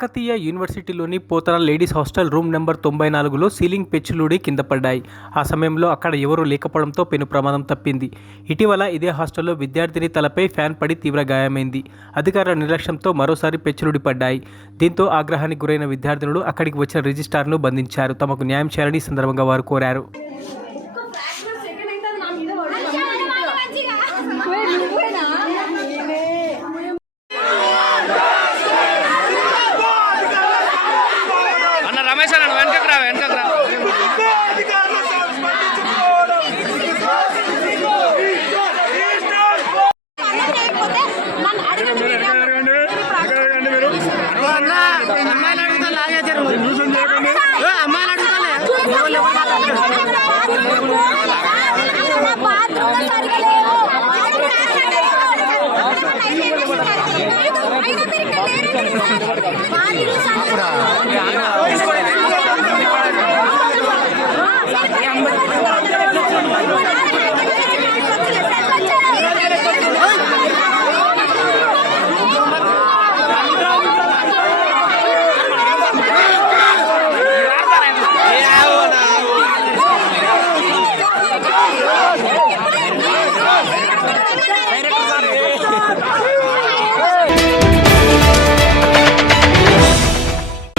కాకతీయ యూనివర్సిటీలోని Pothana ladies hostel room number 94లో ceiling పెచ్చులూడి కింద పడ్డాయి. ఆ సమయంలో అక్కడ ఎవరూ లేకపోవడంతో పెను ప్రమాదం తప్పింది. ఇటీవల ఇదే హాస్టల్లో విద్యార్థిని తలపై ఫ్యాన్ పడి తీవ్ర గాయమైంది. అధికారుల నిర్లక్ష్యంతో మరోసారి పెచ్చులూడి పడ్డాయి. దీంతో ఆగ్రహానికి గురైన విద్యార్థినులు అక్కడికి వచ్చిన రిజిస్ట్రార్ను బంధించారు. తమకు న్యాయం చేయాలని ఈ సందర్భంగా వారు కోరారు. రమేష్ అన్న వెనకకు రా. Hey!